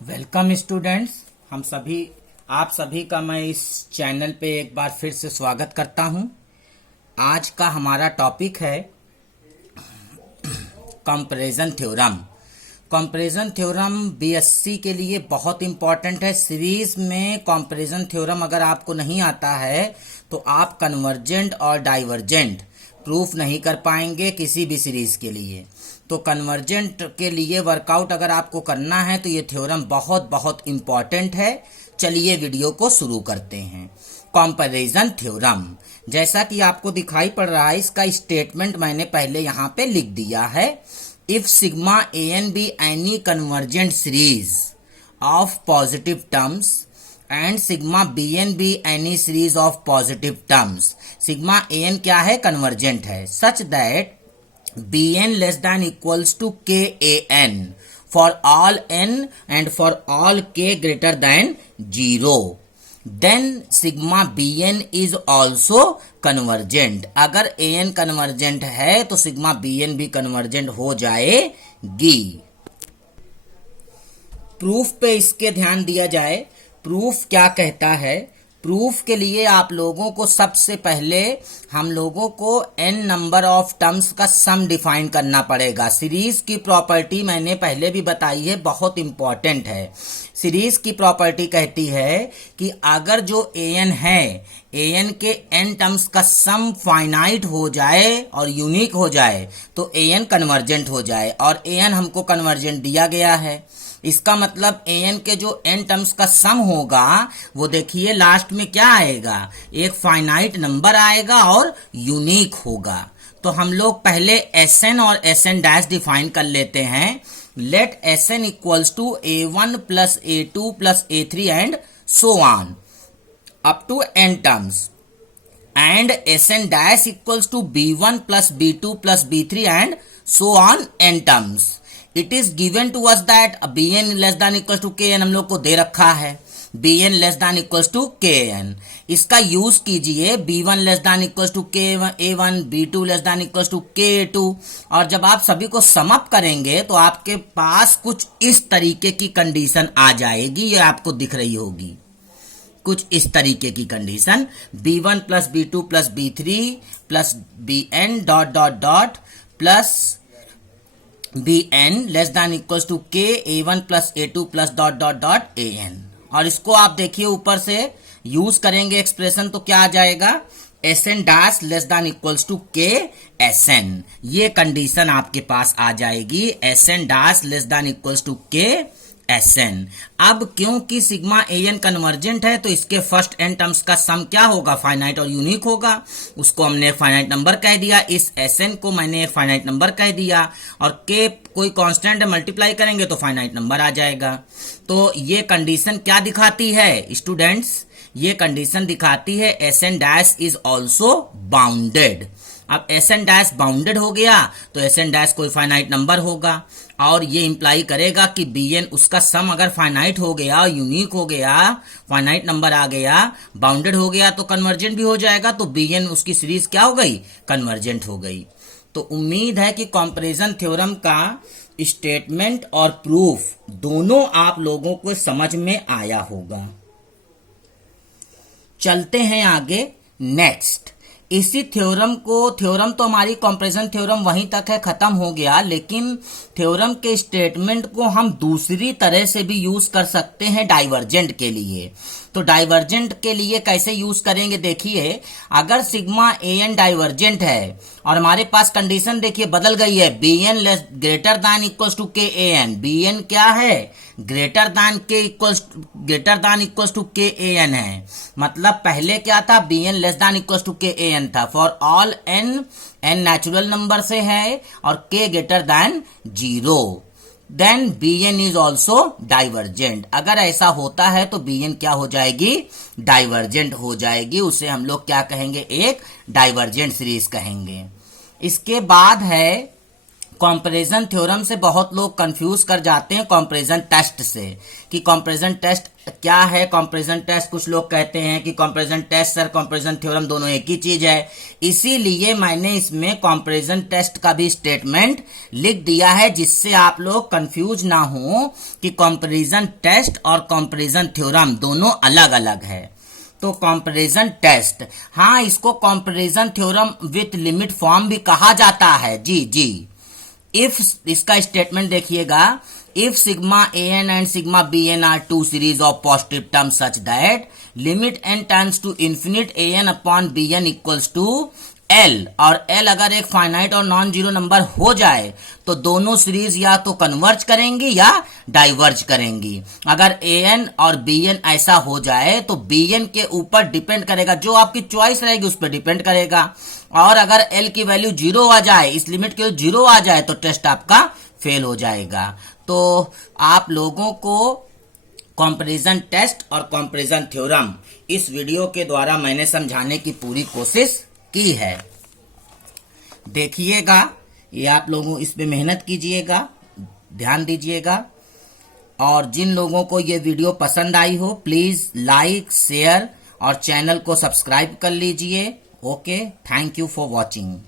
Welcome students. आप सभी का मैं इस चैनल पे एक बार फिर से स्वागत करता हूं। आज का हमारा टॉपिक है comparison theorem. Comparison theorem BSc के लिए बहुत इंपॉर्टेंट है। सीरीज में कंपैरिजन थ्योरम अगर आपको नहीं आता है तो आप कन्वर्जेंट और डाइवर्जेंट प्रूफ नहीं कर पाएंगे किसी भी सीरीज के लिए। तो कन्वर्जेंट के लिए वर्कआउट अगर आपको करना है तो ये थ्योरम बहुत बहुत इंपॉर्टेंट है। चलिए वीडियो को शुरू करते हैं। कंपैरिजन थ्योरम जैसा कि आपको दिखाई पड़ रहा है, इसका स्टेटमेंट मैंने पहले यहाँ पे लिख दिया है। If sigma a n b any convergent series of positive terms and sigma b n b any series of positive terms, sigma a n क्या है? कन्वर्जेंट है। Such that bn less than equals to kan for all n and for all k greater than 0, then sigma bn is also convergent। अगर an convergent है तो sigma bn भी convergent हो जाएगी। Proof पे इसके ध्यान दिया जाए। प्रूफ क्या कहता है? प्रूफ के लिए आप लोगों को सबसे पहले हम लोगों को n नंबर ऑफ टर्म्स का सम डिफाइन करना पड़ेगा। सीरीज की प्रॉपर्टी मैंने पहले भी बताई है, बहुत इंपॉर्टेंट है। सीरीज की प्रॉपर्टी कहती है कि अगर जो an है, an के n टर्म्स का सम फाइनाइट हो जाए और यूनिक हो जाए तो an कन्वर्जेंट हो जाए, और an हमको कन्वर्जेंट दिया गया है। इसका मतलब an के जो n टर्म्स का सम होगा वो देखिए लास्ट में क्या आएगा, एक फाइनाइट नंबर आएगा और यूनिक होगा। तो हम लोग पहले Sn और Sn डैश डिफाइन कर लेते हैं। Let Sn equals to a1 plus a2 plus a3 and so on up to n terms, and Sn dash equals to b1 plus b2 plus b3 and so on n terms. It is given to us that bn less than equals to kn हम लोग को दे रखा है, bn less than equals to kn। इसका use कीजिए b1 less than equals to a1, b2 less than equals to k2, और जब आप सभी को समअप करेंगे तो आपके पास कुछ इस तरीके की कंडीशन आ जाएगी। ये आपको दिख रही होगी कुछ इस तरीके की condition, b1 plus b2 plus b3 plus bn dot dot dot plus bn less than equals to k a1 plus a2 plus dot dot dot an। और इसको आप देखिए ऊपर से यूज करेंगे एक्सप्रेशन तो क्या आ जाएगा, Sn dash less than equals to k Sn। ये कंडीशन आपके पास आ जाएगी, Sn dash less than equals to k Sn। अब क्योंकि सिग्मा an कन्वर्जेंट है तो इसके फर्स्ट n टर्म्स का सम क्या होगा, फाइनाइट और यूनिक होगा। उसको हमने फाइनाइट नंबर कह दिया, इस Sn को मैंने फाइनाइट नंबर कह दिया, और k कोई कांस्टेंट है, मल्टीप्लाई करेंगे तो फाइनाइट नंबर आ जाएगा। तो ये कंडीशन क्या दिखाती है स्टूडेंट्स? ये कंडीशन दिखाती है Sn dash is also bounded. अब Sn डैश बाउंडेड हो गया तो Sn डैश कोई फाइनाइट नंबर होगा, और ये इंप्लाई करेगा कि bn उसका सम अगर फाइनाइट हो गया, यूनिक हो गया, फाइनाइट नंबर आ गया, बाउंडेड हो गया तो कन्वर्जेंट भी हो जाएगा। तो bn उसकी सीरीज क्या हो गई, कन्वर्जेंट हो गई। तो उम्मीद है कि कंपैरिजन थ्योरम का स्टेटमेंट और प्रूफ दोनों आप लोगों को समझ में आया होगा। चलते हैं आगे नेक्स्ट। इसी थ्योरम तो हमारी कंपैरिजन थ्योरम वहीं तक है, खत्म हो गया, लेकिन थ्योरम के स्टेटमेंट को हम दूसरी तरह से भी यूज कर सकते हैं डाइवर्जेंट के लिए। तो डाइवर्जेंट के लिए कैसे यूज करेंगे, देखिए अगर सिग्मा an डाइवर्जेंट है और हमारे पास कंडीशन देखिए बदल गई है, bn less greater than equals to kan। bn क्या है, greater than equals to kan है। मतलब पहले क्या था, bn less than equals to kan था। For all n natural number से है और k greater than 0, then bn is also divergent. अगर ऐसा होता है तो bn क्या हो जाएगी, डाइवर्जेंट हो जाएगी। उसे हम लोग क्या कहेंगे, एक डाइवर्जेंट सीरीज कहेंगे। इसके बाद है कंपैरिजन थ्योरम से बहुत लोग कंफ्यूज कर जाते हैं कंपैरिजन टेस्ट से कि कंपैरिजन टेस्ट क्या है। कंपैरिजन टेस्ट कुछ लोग कहते हैं कि comparison test sir comparison theorem दोनों एक ही चीज है, इसीलिए मैंने इसमें कंपैरिजन टेस्ट का भी स्टेटमेंट लिख दिया है जिससे आप लोग कंफ्यूज ना हो कि कंपैरिजन टेस्ट और कंपैरिजन थ्योरम दोनों अलग अलग है। तो कंपैरिजन टेस्ट, हाँ, इसको comparison theorem with limit form भी कहा जाता है। जी जी, इफ, इसका स्टेटमेंट देखिएगा, if sigma a n and sigma b n are two series of positive term such that limit n times to infinite a n upon b n equals to L, और L अगर एक finite और non zero number हो जाए तो दोनों series या तो कन्वर्ज करेंगी या डाइवर्ज करेंगी। अगर ए एन और बी एन ऐसा हो जाए तो बी एन के ऊपर डिपेंड करेगा, जो आपकी चॉइस रहेगी उस पर डिपेंड करेगा। और अगर एल की वैल्यू जीरो आ जाए, इस लिमिट के जीरो आ जाए, तो टेस्ट आपका फेल हो जाएगा। तो आप लोगों को कंपैरिजन टेस्ट और कंपैरिजन थ्योरम इस वीडियो के द्वारा मैंने समझाने की पूरी कोशिश की है। देखिएगा, ये आप लोगों इस पे मेहनत कीजिएगा, ध्यान दीजिएगा, और जिन लोगों को ये वीडियो पसंद आई हो प्लीज लाइक, शेयर और चैनल को सब्सक्राइब कर लीजिए। Okay, thank you for watching.